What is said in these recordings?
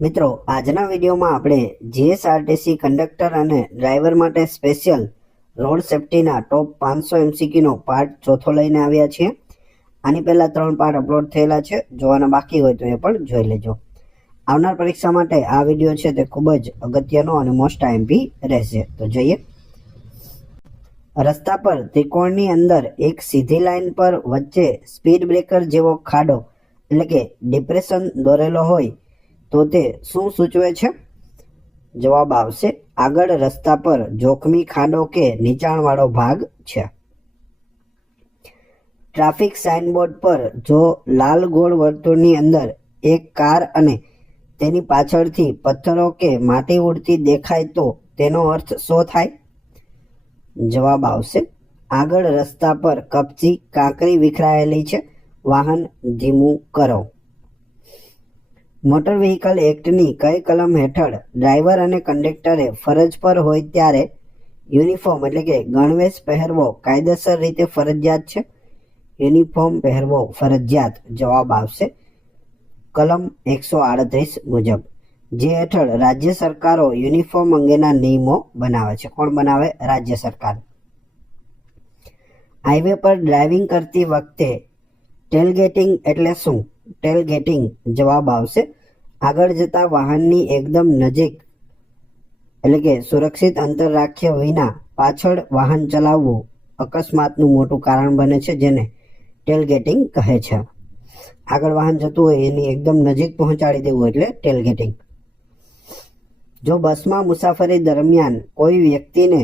મિત્રો, આજના વિડીયોમાં આપણે જીએસઆરટીસી કંડક્ટર અને ડ્રાઈવર માટે સ્પેશિયલ રોડ સેફ્ટીના ટોપ 500 MCQનો પાર્ટ ચોથો લઈને આવ્યા છીએ. આની પહેલા 3 પાર્ટ અપલોડ થયેલા છે. જોવાના બાકી હોય તો એ પણ જોઈ લેજો. આવનાર પરીક્ષા માટે આ વિડીયો છે તે ખૂબ જ અગત્યનો અને મોસ્ટ આઈએમપી રહેશે. તો જોઈએ. રસ્તા પર ત્રિકોણની અંદર એક સીધી લાઈન પર વચ્ચે સ્પીડ બ્રેકર જેવો ખાડો એટલે કે ડિપ્રેશન દોરેલો હોય તો તે શું સૂચવે છે? જવાબ આવશે આગળ રસ્તા પર જોખમી ખાડો કે નીચાણવાળો ભાગ છે. ટ્રાફિક સાઇનબોર્ડ પર જો લાલ ગોળ વર્તુળની અંદર એક કાર અને તેની પાછળથી પથ્થરો કે માટી ઉડતી દેખાય તો તેનો અર્થ શું થાય? જવાબ આવશે આગળ રસ્તા પર કપચી કાંકરી વિખરાયેલી છે, વાહન ધીમું કરો. મોટર વ્હીકલ એક્ટની કઈ કલમ હેઠળ ડ્રાઈવર અને કંડક્ટરે ફરજ પર હોય ત્યારે યુનિફોર્મ એટલે કે ગણવેશ પહેરવો કાયદેસર રીતે ફરજિયાત છે? યુનિફોર્મ પહેરવો ફરજિયાત. જવાબ આવશે કલમ 138 મુજબ, જે હેઠળ રાજ્ય સરકારો યુનિફોર્મ અંગેના નિયમો બનાવે છે. કોણ બનાવે? રાજ્ય સરકાર. હાઈવે પર ડ્રાઇવિંગ કરતી વખતે ટેલગેટિંગ એટલે શું? ટેલગેટિંગ જવાબ આવશે આગળ જતા વાહનની એકદમ નજીક એટલે કે સુરક્ષિત અંતર રાખ્યા વિના પાછળ વાહન ચલાવવું અકસ્માતનું મોટું કારણ બને છે, જેને ટેલગેટિંગ કહે છે. આગળ વાહન જતું હોય એની એકદમ નજીક પહોંચાડી દેવું એટલે ટેલગેટિંગ. જો બસમાં મુસાફરી દરમિયાન કોઈ વ્યક્તિને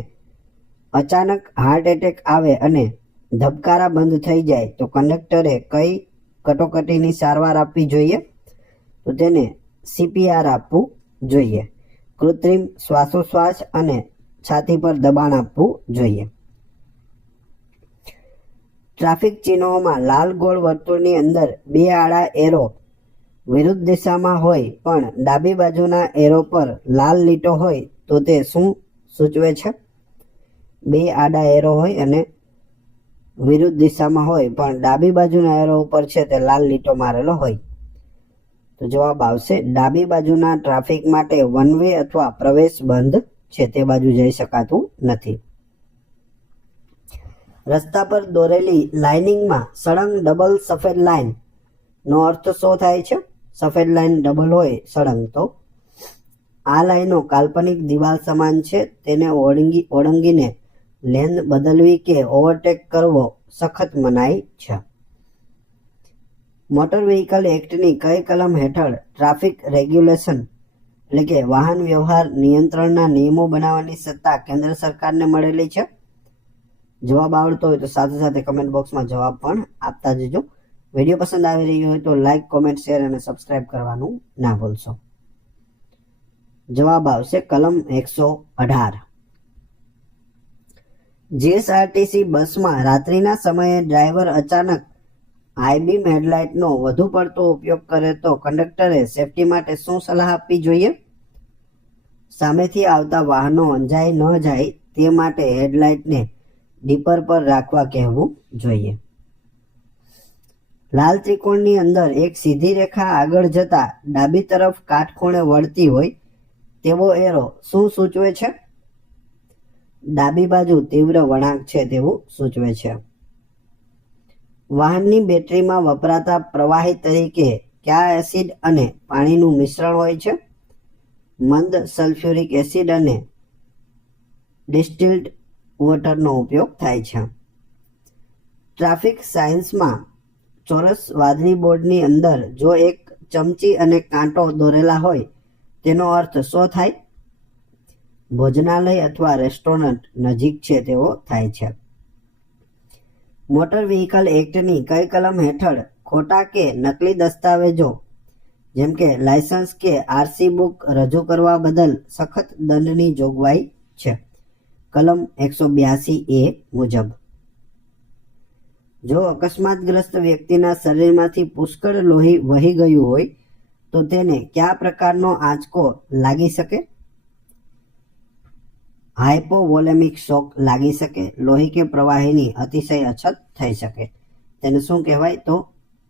અચાનક હાર્ટ એટેક આવે અને ધબકારા બંધ થઈ જાય તો કંડક્ટરે કઈ કટોકટીની સારવાર આપવી જોઈએ? તો તેને CPR આપવું જોઈએ. કૃત્રિમ શ્વાસોશ્વાસ અને છાતી પર દબાણ આપવું જોઈએ. ટ્રાફિક ચિહ્નોમાં લાલ ગોળ વર્તુળની અંદર 2 આડા એરો વિરુદ્ધ દિશામાં હોય પણ ડાબી બાજુના એરો પર લાલ લીટો હોય તો તે શું સૂચવે છે? 2 આડા એરો હોય અને વિરુદ્ધ દિશામાં હોય પણ ડાબી બાજુના એરો ઉપર છે તે લાલ લીટો મારેલો હોય. તો જવાબ આવશે ડાબી બાજુના ટ્રાફિક માટે વન વે અથવા પ્રવેશ બંધ છે, તે બાજુ જઈ શકાતું નથી. રસ્તા પર દોરેલી લાઇનિંગમાં સળંગ ડબલ સફેદ લાઇન નો અર્થ શું થાય છે? સફેદ લાઇન ડબલ હોય સળંગ તો આ લાઈનો કાલ્પનિક દિવાલ સમાન છે, તેને ઓળંગીને લેન બદલવી કે ઓવરટેક કરવો સખત મનાઈ છે. મોટર વ્હીકલ એક્ટની કઈ કલમ હેઠળ ટ્રાફિક રેગ્યુલેશન એટલે કે વાહન વ્યવહાર નિયંત્રણના નિયમો બનાવવાની સત્તા કેન્દ્ર સરકારને મળેલી છે? જવાબ આવડતો હોય તો સાથે સાથે કમેન્ટ બોક્સમાં જવાબ પણ આપતા જજો. વિડીયો પસંદ આવી રહ્યો હોય તો લાઇક, કોમેન્ટ, શેર અને સબસ્ક્રાઇબ કરવાનું ના ભૂલશો. જવાબ આવશે કલમ 118. જીએસઆરટીસી બસમાં રાત્રિના સમયે ડ્રાઈવર અચાનક હાઈબીમ હેડલાઇટનો વધુ પડતો ઉપયોગ કરે તો કંડક્ટરે સેફટી માટે શું સલાહ આપવી જોઈએ? સામેથી આવતા વાહનો અંજાઈ ન જાય તે માટે હેડલાઇટને ડીપર પર રાખવા કહેવું જોઈએ. લાલ ત્રિકોણની અંદર એક સીધી રેખા આગળ જતા ડાબી તરફ કાટખૂણે વળતી હોય તેવો એરો શું સૂચવે છે? ડાબી બાજુ તીવ્ર વળાંક છે તેવું સૂચવે છે. વાહનની બેટરીમાં વપરાતા પ્રવાહી તરીકે કયા એસિડ અને પાણીનું મિશ્રણ હોય છે? મંદ સલ્ફ્યુરિક એસિડ અને ડિસ્ટિલ્ડ વોટરનો ઉપયોગ થાય છે. ટ્રાફિક સાયન્સમાં ચોરસ વાદળી બોર્ડની અંદર જો એક ચમચી અને કાંટો દોરેલા હોય તેનો અર્થ શું થાય? ભોજનાલય અથવા રેસ્ટોરન્ટ નજીક છે તેવો થાય છે. મોટર વ્હીકલ એક્ટની કઈ કલમ હેઠળ ખોટા કે નકલી દસ્તાવેજો જેમ કે લાયસન્સ કે RC બુક રજૂ કરવા બદલ સખત દંડની જોગવાઈ છે? કલમ 182A મુજબ. જો અકસ્માતગ્રસ્ત વ્યક્તિના શરીરમાંથી પુષ્કળ લોહી વહી ગયું હોય તો તેને કયા પ્રકારનો આંચકો લાગી શકે? હાઇપોવોલેમિક શોક લાગી શકે, લોહી કે પ્રવાહીની અતિશય અછત થઈ શકે. તેને શું કહેવાય? તો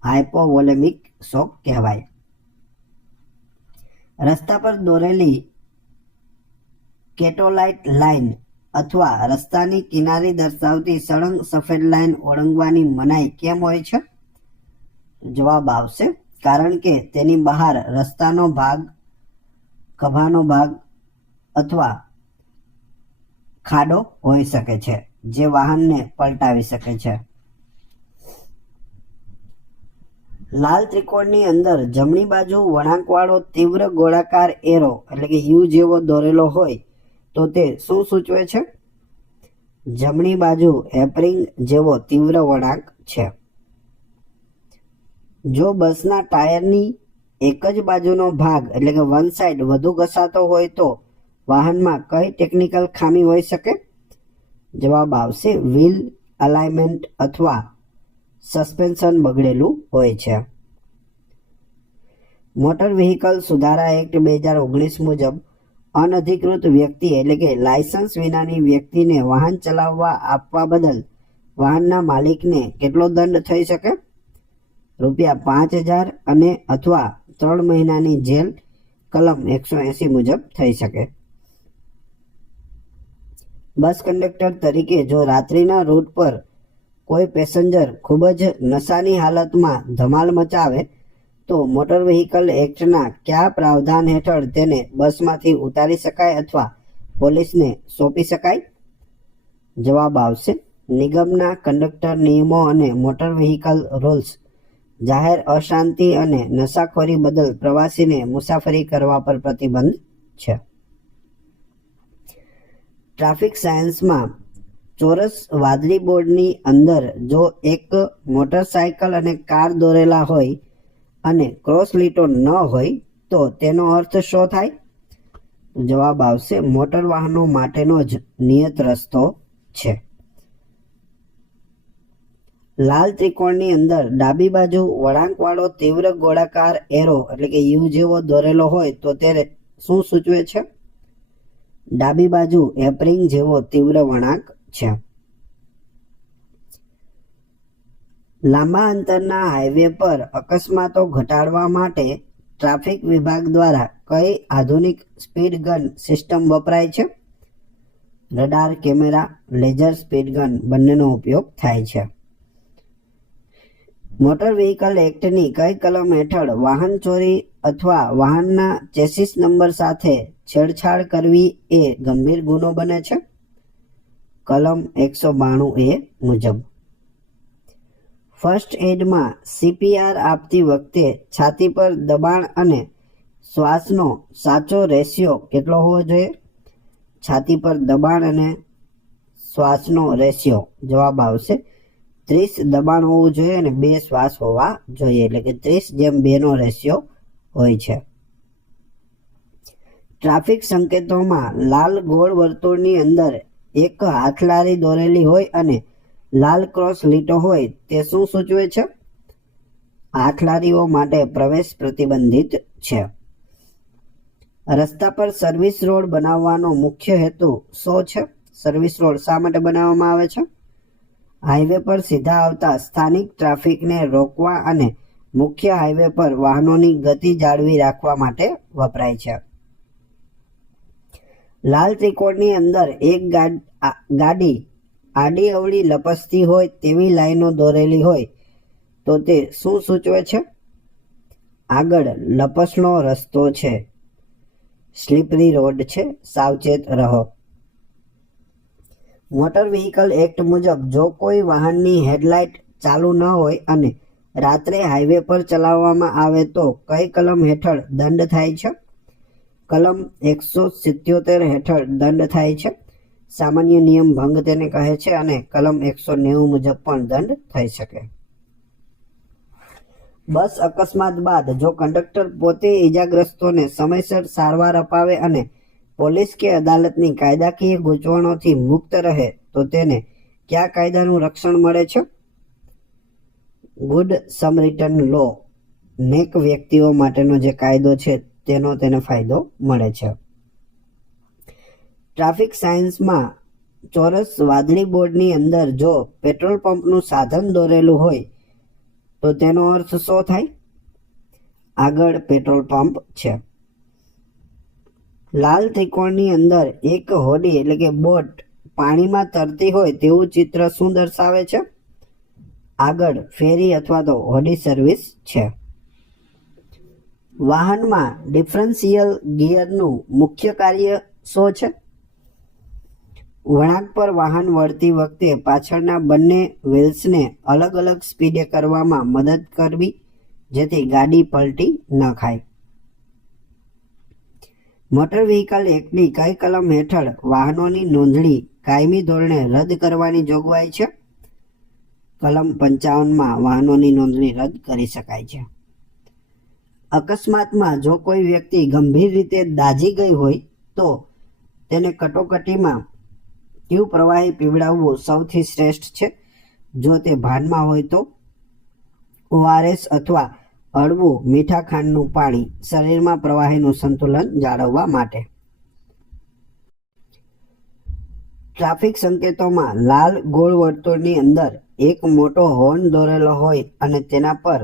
હાઇપોવોલેમિક શોક કહેવાય. રસ્તા પર દોરેલી કેટોલાઇટ લાઇન અથવા રસ્તાની કિનારી દર્શાવતી સળંગ સફેદ લાઇન ઓળંગવાની મનાઈ કેમ હોય છે? જવાબ આવશે કારણ કે તેની બહાર રસ્તાનો ભાગ, ખભાનો ભાગ અથવા ખાડો હોઈ શકે છે જે વાહનને પલટાવી શકે છે. લાલ ત્રિકોણની અંદર જમણી બાજુ વળાંકવાળો તીવ્ર ગોળાકાર એરો એટલે કે યુ જેવો દોરેલો હોય તો તે શું સૂચવે છે? જમણી બાજુ હેપરિંગ જેવો તીવ્ર વળાંક છે. જો બસના ટાયરની એક જ બાજુનો ભાગ એટલે કે વન સાઇડ વધુ ઘસાતો હોય તો વાહનમાં કઈ ટેકનિકલ ખામી હોઈ શકે? જવાબ આવશે વ્હીલ અલાઇનમેન્ટ અથવા સસ્પેન્શન બગડેલું હોય છે. મોટર વ્હીકલ સુધારા એક્ટ 2019 મુજબ અનધિકૃત વ્યક્તિ એટલે કે લાયસન્સ વિનાની વ્યક્તિને વાહન ચલાવવા આપવા બદલ વાહનના માલિકને કેટલો દંડ થઈ શકે? ₹5,000 અને અથવા 3 મહિનાની જેલ કલમ 180 મુજબ થઈ શકે. બસ કંડક્ટર તરીકે જો રાત્રિના રૂટ પર કોઈ પેસેન્જર ખૂબ જ નશાની હાલતમાં ધમાલ મચાવે તો મોટર વ્હીકલ એક્ટના કયા પ્રાવધાન હેઠળ તેને બસમાંથી ઉતારી શકાય અથવા પોલીસને સોંપી શકાય? જવાબ આવશે નિગમના કંડક્ટર નિયમો અને મોટર વ્હીકલ રૂલ્સ જાહેર અશાંતિ અને નશાખોરી બદલ પ્રવાસીને મુસાફરી કરવા પર પ્રતિબંધ છે. ટ્રાફિક સાયન્સમાં ચોરસ વાદળી બોર્ડની અંદર જો એક મોટરસાયકલ અને કાર દોરેલા હોય અને ક્રોસ લીટો ન હોય તો તેનો અર્થ શું થાય? જવાબ આવશે મોટર વાહનો માટેનો જ નિયત રસ્તો છે. લાલ ત્રિકોણની અંદર ડાબી બાજુ વળાંકવાળો તીવ્ર ગોળાકાર એરો એટલે કે યુ જેવો દોરેલો હોય તો તે શું સૂચવે છે? ડાબી બાજુ હેપરિંગ જેવો તીવ્ર વળાંક છે. લાંબા અંતરના હાઈવે પર અકસ્માતો ઘટાડવા માટે ટ્રાફિક વિભાગ દ્વારા કઈ આધુનિક સ્પીડ ગન સિસ્ટમ વપરાય છે? Radar, camera, laser speed gun બંનેનો ઉપયોગ થાય છે. મોટર વ્હીકલ એક્ટની કઈ કલમ હેઠળ વાહન ચોરી અથવા વાહનના ચેસિસ નંબર સાથે છેડછાડ કરવી એ ગંભીર ગુનો બને છે? કલમ 192A મુજબ. ફર્સ્ટ એડમાં CPR આપતી વખતે છાતી પર દબાણ અને શ્વાસનો સાચો રેશિયો કેટલો હોવો જોઈએ? છાતી પર દબાણ અને શ્વાસનો રેશિયો જવાબ આવશે 30 દબાણ હોવું જોઈએ અને 2 શ્વાસ હોવા જોઈએ એટલે કે 30:2 નો રેશિયો હોય છે. ટ્રાફિક સંકેતોમાં લાલ ગોળ વર્તુળની અંદર એક હાથલારી દોરેલી હોય અને લાલ ક્રોસ લીટો હોય તે શું સૂચવે છે? હાથલારીઓ માટે પ્રવેશ પ્રતિબંધિત છે. રસ્તા પર સર્વિસ રોડ બનાવવાનો મુખ્ય હેતુ શું છે? સર્વિસ રોડ શા માટે બનાવવામાં આવે છે? હાઈવે પર સીધા આવતા સ્થાનિક ટ્રાફિકને રોકવા અને મુખ્ય હાઈવે પર વાહનોની ગતિ જાળવી રાખવા માટે વપરાય છે. લાલ ત્રિકોણની અંદર એક ગાડી આડી અવળી લપસતી હોય તેવી લાઈનો દોરેલી હોય તો તે શું સૂચવે છે? આગળ લપસણો રસ્તો છે, સ્લીપરી રોડ છે, સાવચેત રહો. મોટર વ્હીકલ એક્ટ મુજબ જો કોઈ વાહનની હેડલાઇટ ચાલુ ન હોય અને રાત્રે હાઈવે પર ચલાવવામાં આવે તો કઈ કલમ હેઠળ દંડ થાય છે? કલમ 177 હેઠળ દંડ થાય છે. સામાન્ય નિયમ ભંગ તેને કહે છે અને કલમ 190 મુજબ પણ દંડ થઈ શકે. બસ અકસ્માત બાદ જો કંડક્ટર પોતે ઈજાગ્રસ્તોને સમયસર સારવાર અપાવે અને પોલીસ કે અદાલતની કાયદાકીય ગૂંચવણોથી મુક્ત રહે તો તેને કયા કાયદાનું રક્ષણ મળે છે? ગુડ સમરિટન લો. નેક વ્યક્તિઓ માટેનો જે કાયદો છે તેનો તેને ફાયદો મળે છે. ટ્રાફિક સાયન્સમાં ચોરસ વાદળી બોર્ડની અંદર જો પેટ્રોલ પંપનું સાધન દોરેલું હોય તો તેનો અર્થ શું થાય? આગળ પેટ્રોલ પંપ છે. લાલ ત્રિકોણની અંદર એક હોડી એટલે કે બોટ પાણીમાં તરતી હોય તેવું ચિત્ર શું દર્શાવે છે? આગળ ફેરી અથવા તો હોડી સર્વિસ છે. વાહનમાં ડિફરન્શિયલ ગિયરનું મુખ્ય કાર્ય શું છે? વળાંક પર વાહન વળતી વખતે પાછળના બંને વ્હીલ્સને અલગ અલગ સ્પીડે કરવામાં મદદ કરવી, જેથી ગાડી પલટી ન ખાય. મોટર વ્હીકલ એક્ટની કઈ કલમ હેઠળ વાહનોની નોંધણી કાયમી ધોરણે રદ કરવાની જોગવાઈ છે? કલમ 55માં વાહનોની નોંધણી રદ કરી શકાય છે. અકસ્માતમાં જો કોઈ વ્યક્તિ ગંભીર રીતે દાઝી ગઈ હોય તો તેને કટોકટીમાં કયું પ્રવાહી પીવડાવવું સૌથી શ્રેષ્ઠ છે? જો તે ભાનમાં હોય તો ORS અથવા હળવું મીઠા ખાંડનું પાણી શરીરમાં પ્રવાહીનું સંતુલન જાળવવા માટે. ટ્રાફિક સંકેતોમાં લાલ ગોળ વર્તુળની અંદર એક મોટો હોર્ન દોરેલો હોય અને તેના પર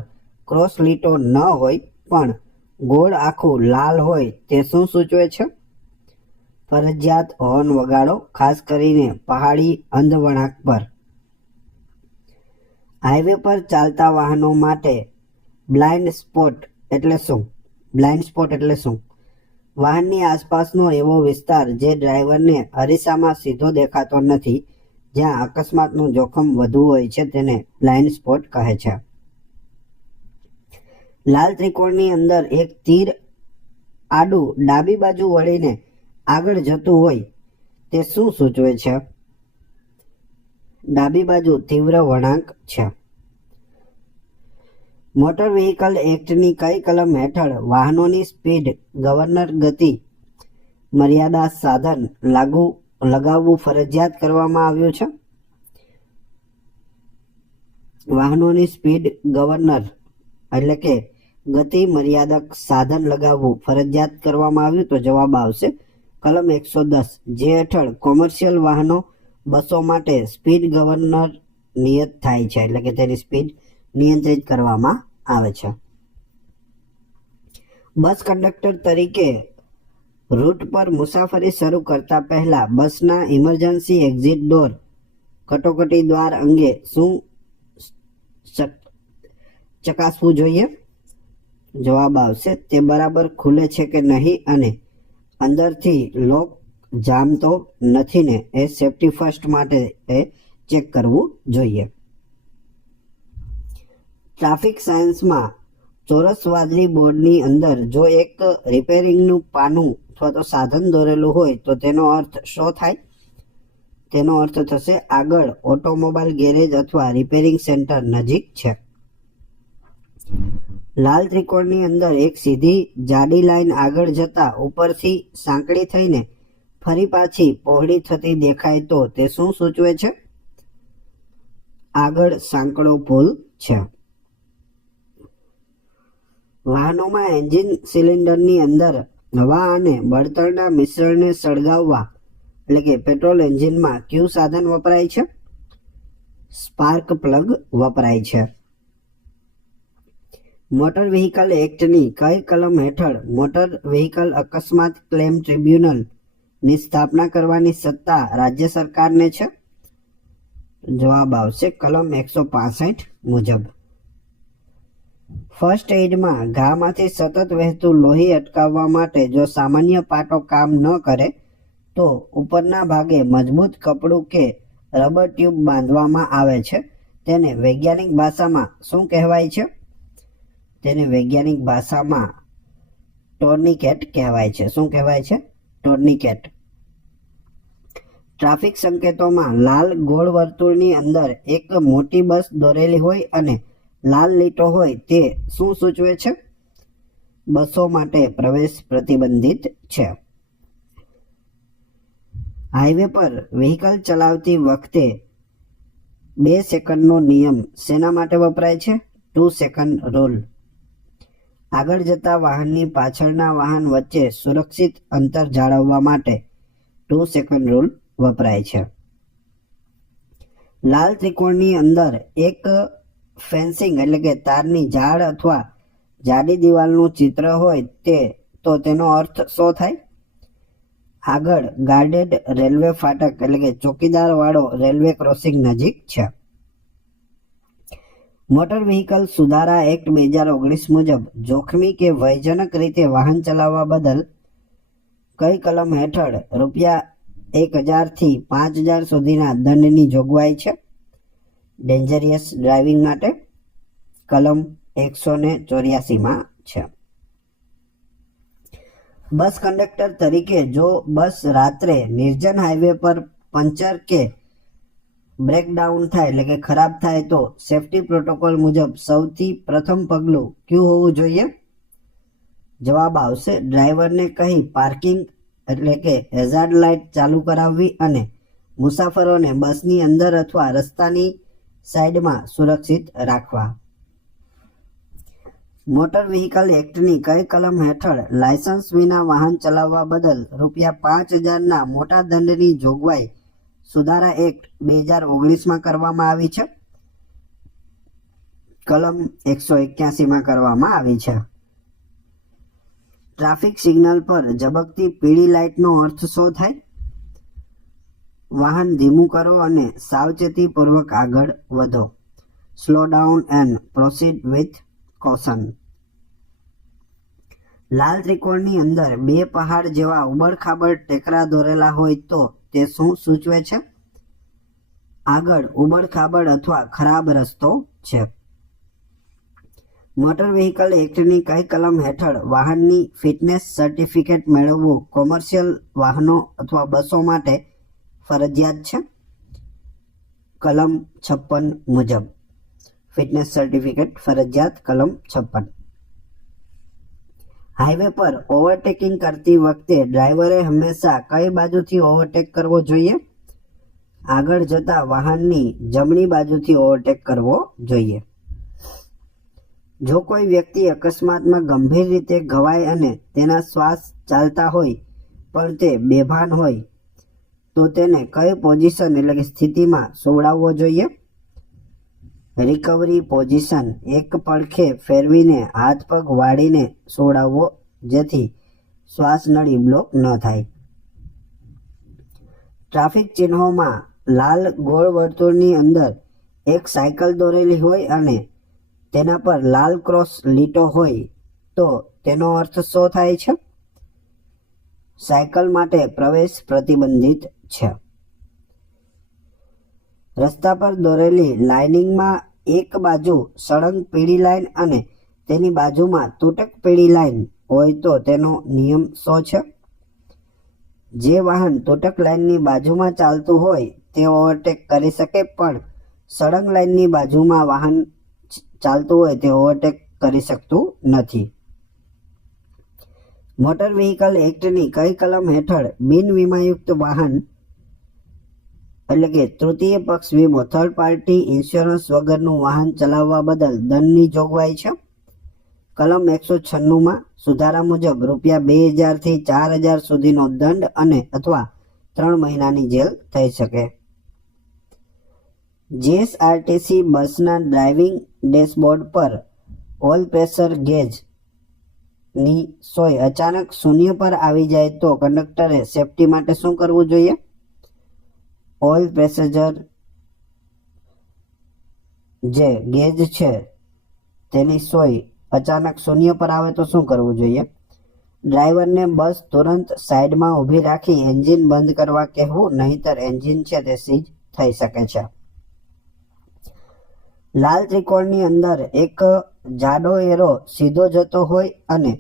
ક્રોસ લીટો ન હોય પણ ગોળ આખું લાલ હોય તે શું સૂચવે છે? ફરજિયાત હોર્ન વગાડો, ખાસ કરીને પહાડી અંધ વળાંક પર. હાઈવે પર ચાલતા વાહનો માટે બ્લાઇન્ડ સ્પોટ એટલે શું? બ્લાઇન્ડ સ્પોટ એટલે શું? વાહનની આસપાસનો એવો વિસ્તાર જે ડ્રાઈવરને અરીસામાં સીધો દેખાતો નથી, જ્યાં અકસ્માતનું જોખમ વધુ હોય છે, તેને બ્લાઇન્ડ સ્પોટ કહે છે. લાલ ત્રિકોણની અંદર એક તીર આડું ડાબી બાજુ વળીને આગળ જતું હોય તે શું સૂચવે છે? ડાબી બાજુ તીવ્ર વળાંક છે. મોટર વ્હીકલ એક્ટની કઈ કલમ હેઠળ વાહનોની સ્પીડ ગવર્નર ગતિ મર્યાદા સાધન લગાવવું ફરજિયાત કરવામાં આવ્યું છે? વાહનોની સ્પીડ ગવર્નર એટલે કે ગતિ મર્યાદક સાધન લગાવવું ફરજિયાત કરવામાં આવ્યું તો જવાબ આવશે કલમ 110, જે હેઠળ કોમર્શિયલ વાહનો બસો માટે સ્પીડ ગવર્નર નિયત થાય છે, એટલે કે તેની સ્પીડ નિયંત્રિત કરવામાં આવે છે. બસ કંડક્ટર તરીકે રૂટ પર મુસાફરી શરૂ કરતા પહેલા બસના ઇમરજન્સી એક્ઝિટ ડોર કટોકટી દ્વાર અંગે શું ચકાસવું જોઈએ? જવાબ આવશે તે બરાબર ખુલે છે કે નહીં અને અંદરથી લોક જામ તો નથી ને, એ સેફટી ફર્સ્ટ માટે ચેક કરવું જોઈએ. ટ્રાફિક સાયન્સમાં ચોરસ વાદળી બોર્ડની અંદર જો એક રિપેરિંગનું પાનું અથવા તો સાધન દોરેલું હોય તો તેનો અર્થ શું થાય? તેનો અર્થ થશે આગળ ઓટોમોબાઈલ ગેરેજ અથવા રિપેરિંગ સેન્ટર નજીક છે. લાલ ત્રિકોણની અંદર એક સીધી જાડી લાઈન આગળ જતા ઉપરથી સાંકડી થઈને ફરી પાછી પહોળી થતી દેખાય તો તે શું સૂચવે છે? આગળ સાંકડો પુલ છે. વાહનોમાં એન્જિન સિલિન્ડરની અંદર હવા અને બળતણના મિશ્રણને સળગાવવા એટલે કે પેટ્રોલ એન્જિનમાં કયું સાધન વપરાય છે? સ્પાર્ક પ્લગ વપરાય છે. મોટર વ્હીકલ એક્ટની કઈ કલમ હેઠળ મોટર વ્હીકલ અકસ્માત ક્લેમ ટ્રિબ્યુનલની સ્થાપના કરવાની સત્તા રાજ્ય સરકારને છે? જવાબ આવશે કલમ 165 મુજબ. ફર્સ્ટ એઇડમાં ઘામાંથી સતત વહેતું લોહી અટકાવવા માટે જો સામાન્ય પાટો કામ ન કરે તો ઉપરના ભાગે મજબૂત કપડું કે રબર ટ્યુબ બાંધવામાં આવે છે. તેને વૈજ્ઞાનિક ભાષામાં શું કહેવાય છે? તેને વૈજ્ઞાનિક ભાષામાં ટોર્નિકેટ કહેવાય છે. શું કહેવાય છે? ટોર્નિકેટ. ટ્રાફિક સંકેતોમાં લાલ ગોળ વર્તુળની અંદર એક મોટી બસ દોરેલી હોય અને લાલ લીટો હોય તે શું સૂચવે છે? બસો માટે પ્રવેશ પ્રતિબંધિત છે. હાઈવે પર વ્હીકલ ચલાવતી વખતે 2 સેકન્ડનો નિયમ શેના માટે વપરાય છે? 2 સેકન્ડ રૂલ. આગળ જતા વાહનની પાછળના વાહન વચ્ચે સુરક્ષિત અંતર જાળવવા માટે 2 સેકન્ડ રૂલ વપરાય છે. લાલ ત્રિકોણની અંદર એક ફેન્સિંગ એટલે કે તારની ઝાડ અથવા જાડી દિવાલનું ચિત્ર હોય તો તેનો અર્થ શું થાય? આગળ ગાર્ડેડ રેલવે ફાટક એટલે કે ચોકીદાર વાળો રેલવે ક્રોસિંગ નજીક છે. મોટર વ્હીકલ સુધારા એક્ટ 2019 મુજબ જોખમી કે ભયજનક રીતે વાહન ચલાવવા બદલ કઈ કલમ હેઠળ ₹1000 થી ₹5000 સુધીના દંડની જોગવાઈ છે? ડેન્જરિયસ ડ્રાઇવિંગ માટે કલમ 184 છે. બસ કંડક્ટર તરીકે જો બસ રાત્રે નિર્જન હાઈવે પર પંચર કે બ્રેકડાઉન થાય એટલે કે ખરાબ થાય તો સેફટી પ્રોટોકોલ મુજબ સૌથી પ્રથમ પગલું કયું હોવું જોઈએ? જવાબ આવશે ડ્રાઈવરને કહી પાર્કિંગ એટલે કે હેઝાર્ડ લાઇટ ચાલુ કરાવવી અને મુસાફરોને બસની અંદર અથવા રસ્તાની સાઈડમાં સુરક્ષિત રાખવા. મોટર વ્હીકલ એક્ટની કઈ કલમ હેઠળ લાયસન્સ વિના વાહન ચલાવવા બદલ ₹5000ના મોટા દંડની જોગવાઈ સુધારા એક્ટ 2019 કરવામાં આવી છે? કલમ 181 કરવામાં આવી છે. ટ્રાફિક સિગ્નલ પર ઝબકતી પીળી લાઇટનો અર્થ શું થાય? વાહન ધીમું કરો અને સાવચેતીપૂર્વક આગળ વધો. Slow down and proceed with caution. લાલ ત્રિકોણની અંદર બે પહાડ જેવા ઉબડખાબડ ટેકરા દોરેલા હોય તો તે શું સૂચવે છે? આગળ ઉબડખાબડ અથવા ખરાબ રસ્તો છે. મોટર વ્હીકલ એક્ટની કઈ કલમ હેઠળ વાહનની ફિટનેસ સર્ટિફિકેટ મેળવવું કોમર્શિયલ વાહનો અથવા બસો માટે ફરજિયાત છે? કલમ 56 મુજબ ફિટનેસ સર્ટિફિકેટ ફરજિયાત. કલમ 56. હાઈવે પર ઓવરટેકિંગ કરતી વખતે ડ્રાઈવરે હંમેશા કઈ બાજુથી ઓવરટેક કરવો જોઈએ? આગળ જતા વાહનની જમણી બાજુથી ઓવરટેક કરવો જોઈએ. જો કોઈ વ્યક્તિ અકસ્માતમાં ગંભીર રીતે ઘવાય અને તેના શ્વાસ ચાલતા હોય પણ તે બેભાન હોય તો તેને કઈ પોઝિશન એટલે કે સ્થિતિમાં સુવડાવવો જોઈએ? Recovery position. એક પડખે ફેરવીને હાથ પગ વાળીને સુવડાવવો જેથી શ્વાસ નળી બ્લોક ન થાય. ટ્રાફિક ચિહ્નોમાં લાલ ગોળ વર્તુળની અંદર એક સાયકલ દોરેલી હોય અને તેના પર લાલ ક્રોસ લીટો હોય તો તેનો અર્થ શું થાય છે? સાયકલ માટે પ્રવેશ પ્રતિબંધિત છે. રસ્તા પર દોરેલી લાઇનિંગમાં એક બાજુ સળંગ પીળી લાઇન અને તેની બાજુમાં તૂટક પીળી લાઇન હોય તો તેનો નિયમ શું છે? જે વાહન તૂટક લાઇનની બાજુમાં ચાલતું હોય તે ઓવરટેક કરી શકે પણ સળંગ લાઇનની બાજુમાં વાહન ચાલતું હોય તે ઓવરટેક કરી શકતું નથી. મોટર વ્હીકલ એક્ટની કઈ કલમ હેઠળ બિન વીમાયુક્ત વાહન એટલે કે તૃતીય પક્ષ વીમો થર્ડ પાર્ટી ઇન્સ્યોરન્સ વગરનું વાહન ચલાવવા બદલ દંડની જોગવાઈ છે? કલમ 196 સુધારા મુજબ ₹2000 થી ₹4000 સુધીનો દંડ અને અથવા 3 મહિનાની જેલ થઈ શકે. જીએસઆરટીસી બસના ડ્રાઇવિંગ ડેશબોર્ડ પર ઓઇલ પ્રેશર ગેજ ની સોય અચાનક શૂન્ય પર આવી જાય તો કંડક્ટરે સેફટી માટે શું કરવું જોઈએ? ઓઇલ પ્રેશર જે ગેજ છે તેની સોય અચાનક શૂન્ય પર આવે તો શું કરવું જોઈએ? ડ્રાઈવરને બસ તુરંત સાઈડમાં ઊભી રાખી એન્જિન બંધ કરવા કહેવું, નહીતર એન્જિન છે તે સીજ થઈ શકે છે. લાલ ત્રિકોણની અંદર એક જાડો એરો સીધો જતો હોય અને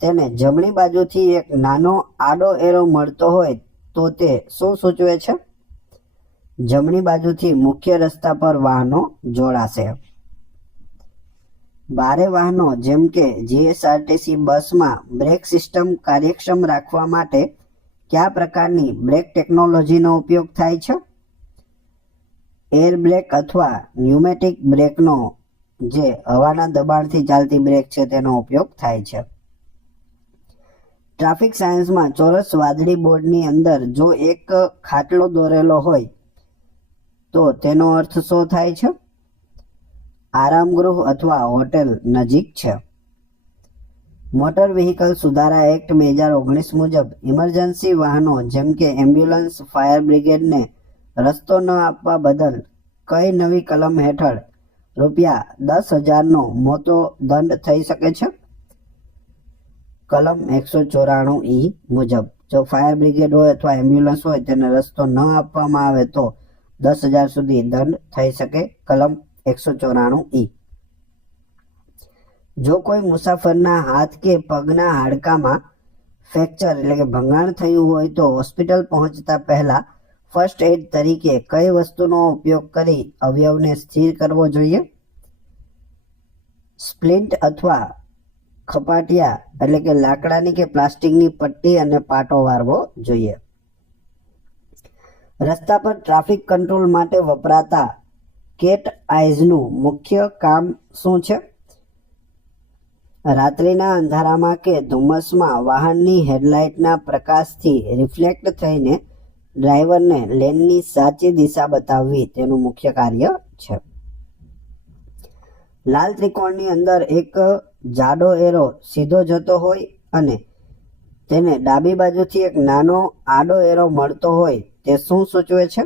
તેને જમણી બાજુથી એક નાનો આડો એરો મળતો હોય તો તે શું સૂચવે છે? જમણી બાજુથી મુખ્ય રસ્તા પર વાહનો જોડાશે. ભારે વાહનો જેમ કે જીએસઆરટીસી બસમાં બ્રેક સિસ્ટમ કાર્યક્ષમ રાખવા માટે કયા પ્રકારની બ્રેક ટેકનોલોજીનો ઉપયોગ થાય છે? એર બ્રેક અથવા ન્યુમેટિક બ્રેકનો જે હવાના દબાણથી ચાલતી બ્રેક છે તેનો ઉપયોગ થાય છે. ટ્રાફિક સાયન્સમાં ચોરસ વાદળી બોર્ડની અંદર જો એક ખાટલો દોરેલો હોય તો તેનો અર્થ શું થાય છે? આરામગૃહ અથવા હોટેલ નજીક છે. મોટર વ્હીકલ સુધારા એક્ટ 2019 મુજબ ઇમરજન્સી વાહનો જેમ કે એમ્બ્યુલન્સ, ફાયર બ્રિગેડને રસ્તો ન આપવા બદલ કઈ નવી કલમ હેઠળ ₹10,000નો મોટો દંડ થઈ શકે છે? કલમ 194E મુજબ જો ફાયર બ્રિગેડ હોય અથવા એમ્બ્યુલન્સ હોય તેને રસ્તો ન આપવામાં આવે તો 10,000 સુધી દંડ થઈ શકે. કલમ 194E. જો કોઈ મુસાફરના હાથ કે પગના હાડકામાં ફ્રેક્ચર એટલે કે ભંગાણ થયું હોય તો હોસ્પિટલ પહોંચતા પહેલા ફર્સ્ટ એડ તરીકે કઈ વસ્તુનો ઉપયોગ કરી અવયવને સ્થિર કરવો જોઈએ? સ્પ્લિન્ટ અથવા ખપાટિયા એટલે કે લાકડાની કે પ્લાસ્ટિકની પટ્ટી અને પાટો વાળવો જોઈએ. રસ્તા પર ટ્રાફિક કંટ્રોલ માટે વપરાતા કેટ આઈઝનું મુખ્ય કામ શું છે? રાત્રિના અંધારામાં કે ધુમ્મસમાં વાહનની હેડલાઇટના પ્રકાશથી રિફ્લેક્ટ થઈને ડ્રાઈવરને લેનની સાચી દિશા બતાવવી તેનું મુખ્ય કાર્ય છે. લાલ ત્રિકોણની અંદર એક જાડો એરો સીધો જતો હોય અને તેને ડાબી બાજુથી એક નાનો આડો એરો મળતો હોય તે શું સૂચવે છે?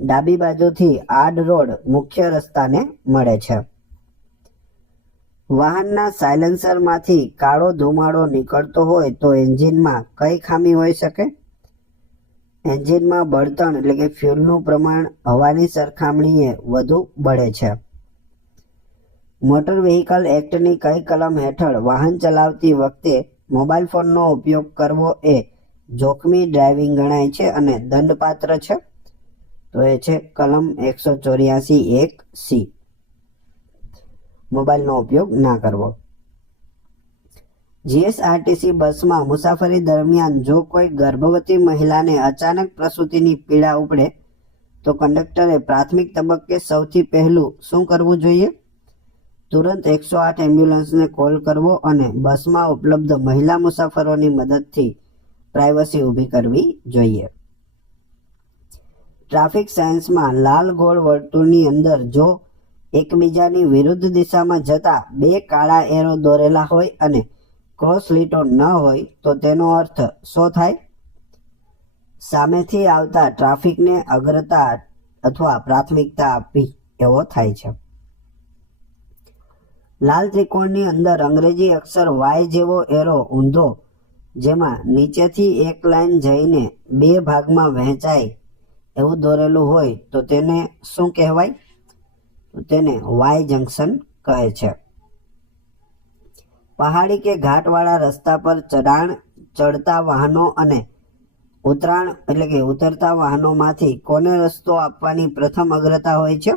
ડાબી બાજુથી આડ રોડ મુખ્ય રસ્તાને મળે છે. વાહનના સાયલેન્સરમાંથી કાળો ધુમાડો નીકળતો હોય તો એન્જિનમાં કઈ ખામી હોઈ શકે? એન્જિનમાં બળતણ એટલે કે ફ્યુલનું પ્રમાણ હવાની સરખામણીએ વધુ બળે છે. મોટર વ્હીકલ એક્ટની કઈ કલમ હેઠળ વાહન ચલાવતી વખતે મોબાઈલ ફોનનો ઉપયોગ કરવો એ જોખમી ડ્રાઇવિંગ ગણાય છે અને દંડપાત્ર છે? તો એ છે કલમ 184(1)(c). મોબાઈલનો ઉપયોગ ના કરવો. જીએસઆરટીસી બસમાં મુસાફરી દરમિયાન જો કોઈ ગર્ભવતી મહિલાને અચાનક પ્રસૂતિની પીડા ઉપડે તો કંડક્ટરે પ્રાથમિક તબક્કે સૌથી પહેલું શું કરવું જોઈએ? તુરંત 108 એમ્બ્યુલન્સને કોલ કરવો અને બસમાં ઉપલબ્ધ મહિલા મુસાફરોની મદદથી પ્રાઇવસી ઊભી કરવી જોઈએ. ટ્રાફિક સાયન્સમાં લાલ ગોળ વર્તુળની અંદર જો એકબીજાની વિરુદ્ધ દિશામાં જતા બે કાળા એરો દોરેલા હોય અને ક્રોસ લીટો ન હોય તો તેનો અર્થ શું થાય? સામેથી આવતા ટ્રાફિકને અગ્રતા અથવા પ્રાથમિકતા આપવી એવો થાય છે. લાલ ત્રિકોણની અંદર અંગ્રેજી અક્ષર Y જેવો એરો ઊંધો જેમાં નીચેથી એક લાઈન જઈને બે ભાગમાં વહેંચાય એવું દોરેલું હોય તો તેને શું કહેવાય? તેને Y જંકશન કહે છે. પહાડી કે ઘાટવાળા રસ્તા પર ચડતા વાહનો અને ઉતરાણ એટલે કે ઉતરતા વાહનોમાંથી કોને રસ્તો આપવાની પ્રથમ અગ્રતા હોય છે?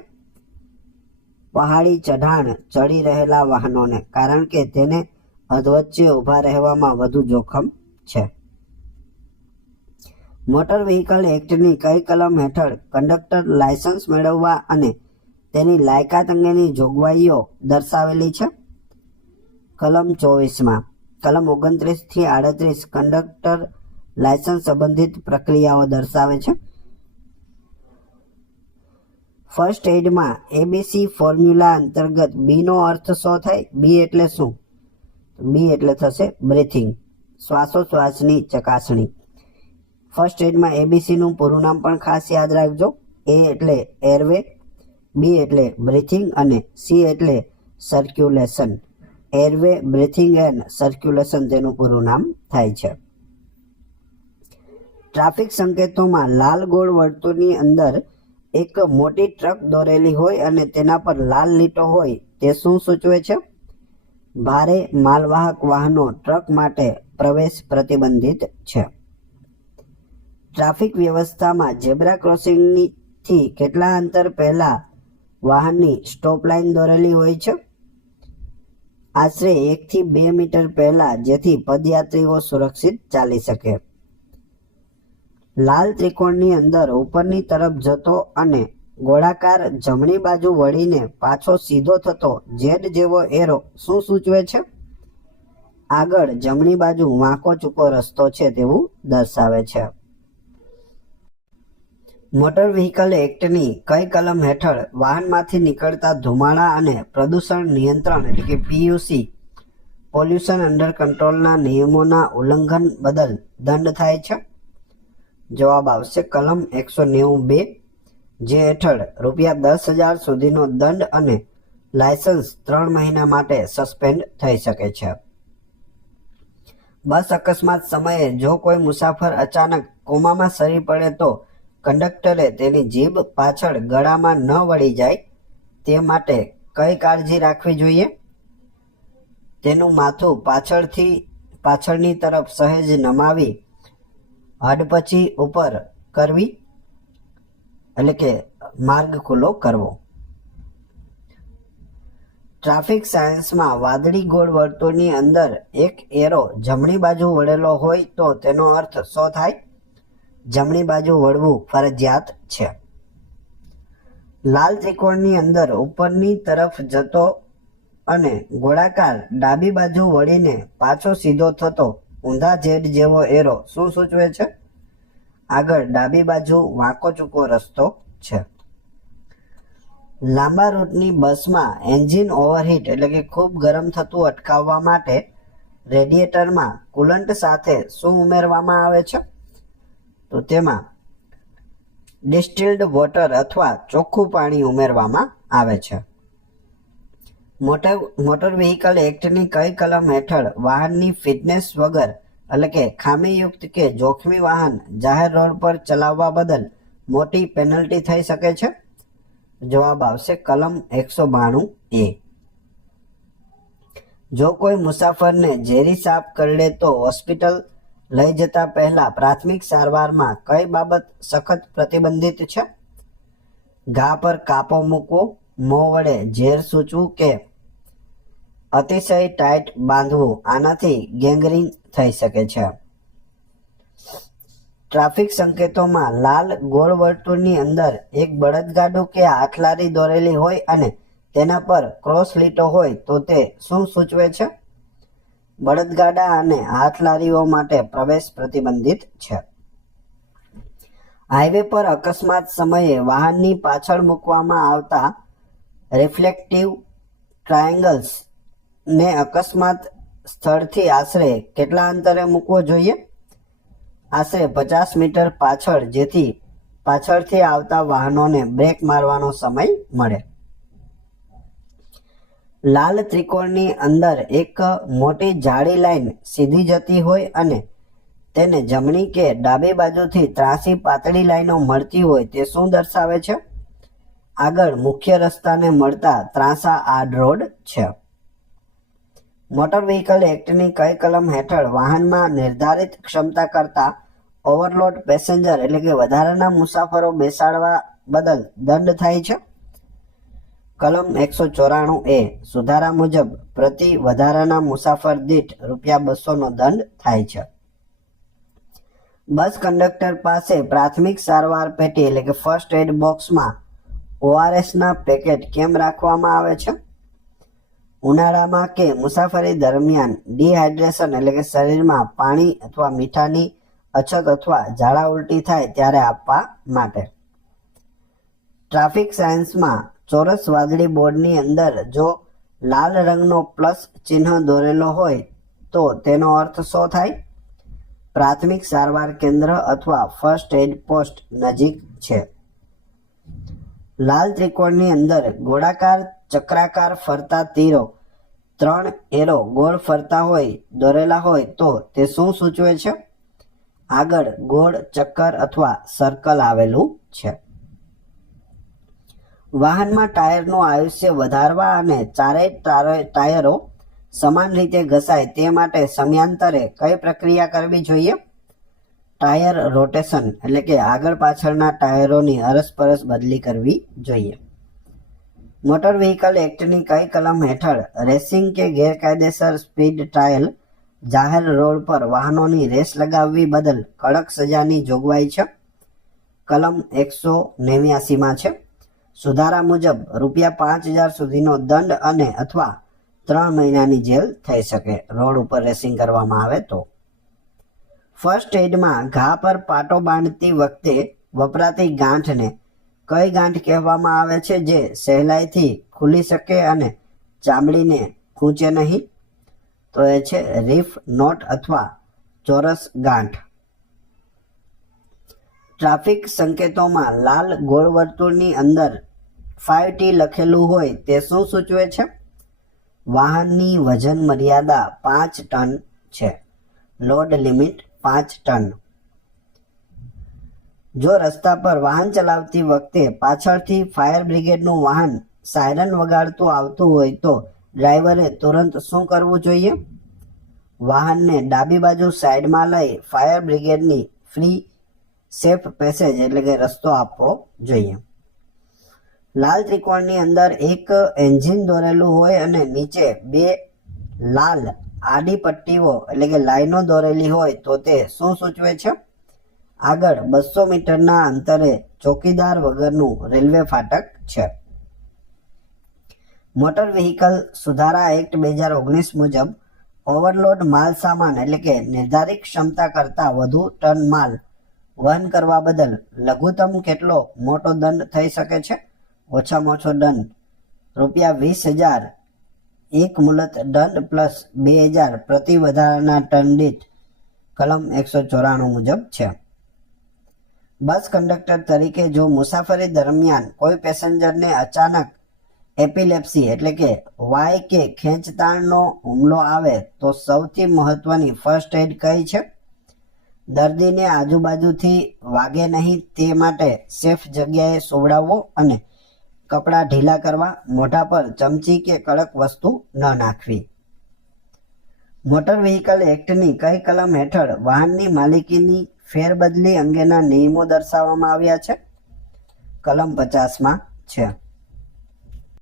પહાડી ચઢાણ ચડી રહેલા વાહનોને, કારણ કે તેને અધવચ્ચે ઊભા રહેવામાં વધુ જોખમ છે. મોટર વ્હીકલ એક્ટની કઈ કલમ હેઠળ કંડક્ટર લાયસન્સ મેળવવા અને તેની લાયકાત અંગેની જોગવાઈઓ દર્શાવેલી છે? કલમ 24માં. કલમ 29 થી 38 કંડક્ટર લાયસન્સ સંબંધિત પ્રક્રિયાઓ દર્શાવે છે. ફર્સ્ટ એડમાં એબીસી ફોર્મ્યુલા અંતર્ગત બીનો અર્થ શું થાય? બી એટલે શું? બી એટલે થશે બ્રીથિંગ, શ્વાસોશ્વાસની ચકાસણી. ફર્સ્ટ એડમાં એબીસીનું પૂરું નામ પણ ખાસ યાદ રાખજો. એ એટલે એરવે, બી એટલે બ્રીથિંગ અને સી એટલે સર્ક્યુલેશન. એરવે, બ્રીથિંગ એન્ડ સર્ક્યુલેશન તેનું પૂરું નામ થાય છે. ટ્રાફિક સંકેતોમાં લાલ ગોળ વર્તુળની અંદર એક મોટી ટ્રક દોરેલી હોય અને તેના પર લાલ લીટો હોય તે શું સૂચવે છે? ભારે માલવાહક વાહનો ટ્રક માટે પ્રવેશ પ્રતિબંધિત છે. ટ્રાફિક વ્યવસ્થામાં ઝેબ્રા ક્રોસિંગથી કેટલા અંતર પહેલા વાહનની સ્ટોપ લાઇન દોરેલી હોય છે? આશરે 1 થી 2 મીટર પહેલા, જેથી પદયાત્રીઓ સુરક્ષિત ચાલી શકે. લાલ ત્રિકોણની અંદર ઉપરની તરફ જતો અને ગોળાકાર જમણી બાજુ વળીને પાછો સીધો થતો ઝેડ જેવો એરો શું સૂચવે છે? આગળ જમણી બાજુ વાંકો ચૂકો રસ્તો છે તેવું દર્શાવે છે. મોટર વ્હીકલ એક્ટની કઈ કલમ હેઠળ વાહનમાંથી નીકળતા ધુમાડા અને પ્રદૂષણ નિયંત્રણ એટલે કે PUC પોલ્યુશન અંડર કંટ્રોલના નિયમોના ઉલ્લંઘન બદલ દંડ થાય છે? જવાબ આવશે કલમ 192, જે હેઠળ ₹10,000 સુધીનો દંડ અને લાયસન્સ 3 મહિના માટે સસ્પેન્ડ થઈ શકે છે. બસ અકસ્માત સમયે જો કોઈ મુસાફર અચાનક કોમામાં સરી પડે તો કંડક્ટરે તેની જીભ પાછળ ગળામાં ન વળી જાય તે માટે કઈ કાળજી રાખવી જોઈએ? તેનું માથું પાછળની તરફ સહેજ નમાવી હડપચી ઉપર કરવી, એટલે કે માર્ગ ખુલ્લો કરવો. ટ્રાફિક સાયન્સમાં વાદળી ગોળ વર્તુળની અંદર એક એરો જમણી બાજુ વળેલો હોય તો તેનો અર્થ શું થાય? જમણી બાજુ વળવું ફરજિયાત છે. લાલ ત્રિકોણની અંદર ઉપરની તરફ જતો અને ગોળાકાર ડાબી બાજુ વળીને પાછો સીધો થતો ઊંધા ઝેડ જેવો એરો શું સૂચવે છે? આગળ ડાબી બાજુ વાંકો ચૂકો રસ્તો છે. લાંબા રૂટની બસમાં એન્જિન ઓવરહીટ એટલે કે ખૂબ ગરમ થતું અટકાવવા માટે રેડિએટરમાં કુલન્ટ સાથે શું ઉમેરવામાં આવે છે? તો તેમાં ડિસ્ટિલ્ડ વોટર અથવા ચોખ્ખું પાણી ઉમેરવામાં આવે છે. મોટર વ્હીકલ એક્ટની કઈ કલમ હેઠળ વાહનની ફિટનેસ વગર એટલે કે ખામીયુક્ત કે જોખમી વાહન જાહેર રોડ પર ચલાવવા બદલ મોટી પેનલ્ટી થઈ શકે છે? જવાબ આવશે કલમ 192A. જો કોઈ મુસાફરને ઝેરી સાપ કરડે તો હોસ્પિટલ લઈ જતા પહેલા પ્રાથમિક સારવારમાં કઈ બાબત સખત પ્રતિબંધિત છે? ઘા પર કાપો મૂકવો, મોં વડે ઝેર સૂચવું કે અતિશય ટાઈટ બાંધવું, આનાથી ગેંગ્રીન થઈ શકે છે. ટ્રાફિક સંકેતોમાં લાલ ગોળ વર્તુળની અંદર એક બળદગાડું કે હાથલારી દોરેલી હોય અને તેના પર ક્રોસ લીટો હોય તો તે શું સૂચવે છે? બળદગાડા અને હાથલારીઓ માટે પ્રવેશ પ્રતિબંધિત છે. હાઈવે પર અકસ્માત સમયે વાહનની પાછળ મૂકવામાં આવતા રિફ્લેક્ટિવ ટ્રાયેંગલ્સ ને અકસ્માત સ્થળથી આશરે કેટલા અંતરે મૂકવો જોઈએ? આશરે 50 મીટર પાછળ, જેથી પાછળથી આવતા વાહનોને બ્રેક મારવાનો સમય મળે. લાલ ત્રિકોણની અંદર એક મોટી જાડી લાઈન સીધી જતી હોય અને તેને જમણી કે ડાબી બાજુથી ત્રાંસી પાતળી લાઈનો મળતી હોય તે શું દર્શાવે છે? આગળ મુખ્ય રસ્તાને મળતા ત્રાંસા આડ રોડ છે. મોટર વ્હીકલ એક્ટની કઈ કલમ હેઠળ વાહનમાં નિર્ધારિત ક્ષમતા કરતા ઓવરલોડ પેસેન્જર એટલે કે વધારાના મુસાફરો બેસાડવા બદલ દંડ થાય છે? કલમ 194A. સુધારા મુજબ પ્રતિ વધારાના મુસાફર દીઠ ₹200નો દંડ થાય છે. બસ કંડક્ટર પાસે પ્રાથમિક સારવાર પેટી એટલે કે ફર્સ્ટ એડ બોક્સમાં ORSના પેકેટ કેમ રાખવામાં આવે છે? ઉનાળામાં કે મુસાફરી દરમિયાન ડિહાઇડ્રેશન એટલે કે શરીરમાં પાણી અથવા મીઠાની અછત અથવા ઝાડા ઉલટી થાય ત્યારે આપવા માટે. ટ્રાફિક સાયન્સમાં ચોરસ વાદળી બોર્ડની અંદર જો લાલ રંગનો પ્લસ ચિહ્ન દોરેલો હોય તો તેનો અર્થ શું થાય? પ્રાથમિક સારવાર કેન્દ્ર અથવા ફર્સ્ટ એડ પોસ્ટ નજીક છે. લાલ ત્રિકોણની અંદર ગોળાકાર ચક્રાકાર ફરતા તીરો 3 એરો ગોળ ફરતા હોય દોરેલા હોય તો તે શું સૂચવે છે? આગળ ગોળ, ચક્કર અથવા સર્કલ આવેલું છે. વાહનમાં ટાયરનું આયુષ્ય વધારવા અને ચારેય ટાયરો સમાન રીતે ઘસાય તે માટે સમયાંતરે કઈ પ્રક્રિયા કરવી જોઈએ? ટાયર રોટેશન એટલે કે આગળ પાછળના ટાયરોની અરસપરસ બદલી કરવી જોઈએ. મોટર વ્હીકલ એક્ટની કઈ કલમ હેઠળ રેસિંગ કે ગેરકાયદેસર સ્પીડ ટ્રાયલ જાહેર રોડ પર વાહનોની રેસ લગાવવી બદલ કડક સજાની જોગવાઈ છે? કલમ 189માં છે. સુધારા મુજબ ₹5,000 સુધીનો દંડ અને અથવા 3 મહિનાની જેલ થઈ શકે રોડ ઉપર રેસિંગ કરવામાં આવે તો. ફર્સ્ટ એડમાં ઘા પર પાટો બાંધતી વખતે વપરાતી ગાંઠને કઈ ગાંઠ કહેવામાં આવે છે જે સહેલાઈથી ખુલી શકે અને ચામડીને ખૂંચે નહીં? તો એ છે રીફ નોટ અથવા ચોરસ ગાંઠ. ટ્રાફિક સંકેતોમાં લાલ ગોળ વર્તુળની અંદર 5T લખેલું હોય તે શું સૂચવે છે? વાહનની વજન મર્યાદા 5 ટન છે. Load limit 5 ton. જો રસ્તા પર વાહન ચલાવતી વખતે પાછળથી ફાયર બ્રિગેડનું વાહન સાયરન વગાડતું આવતું હોય તો ડ્રાઈવરે તુરંત શું કરવું જોઈએ? વાહનને ડાબી બાજુ સાઈડમાં લઈ ફાયર બ્રિગેડની ફ્રી સેફ પેસેજ એટલે કે રસ્તો આપવો જોઈએ. લાલ ત્રિકોણની અંદર એક એન્જિન દોરેલું હોય અને નીચે બે લાલ આડી પટ્ટીઓ એટલે કે લાઈનો દોરેલી હોય તો તે શું સૂચવે છે? આગળ 200 મીટરના અંતરે ચોકીદાર વગરનું રેલવે ફાટક છે. મોટર વ્હીકલ સુધારા એક્ટ 2019 મુજબ ઓવરલોડ માલ સામાન એટલે કે નિર્ધારિત ક્ષમતા કરતાં વધુ ટન માલ વહન કરવા બદલ લઘુત્તમ કેટલો મોટો દંડ થઈ શકે છે? ઓછામાં ઓછો દંડ ₹20,000 એક મુલત દંડ પ્લસ 2,000 પ્રતિ વધારાના ટન દીઠ કલમ 194 મુજબ છે. બસ કંડક્ટર તરીકે જો મુસાફરી દરમિયાન કોઈ પેસેન્જરને અચાનક એપિલેપ્સી એટલે કે વાય કે ખેંચતાણનો હુમલો આવે તો સૌથી મહત્વની ફર્સ્ટ એડ કઈ છે? દર્દીને આજુબાજુથી વાગે નહીં તે માટે સેફ જગ્યાએ સુવડાવવો અને કપડાં ઢીલા કરવા, મોઢા પર ચમચી કે કડક વસ્તુ ન નાખવી. મોટર વ્હીકલ એક્ટની કઈ કલમ હેઠળ વાહનની માલિકીની ફેરબદલી અંગેના નિયમો દર્શાવવામાં આવ્યા છે? કલમ 50માં છે.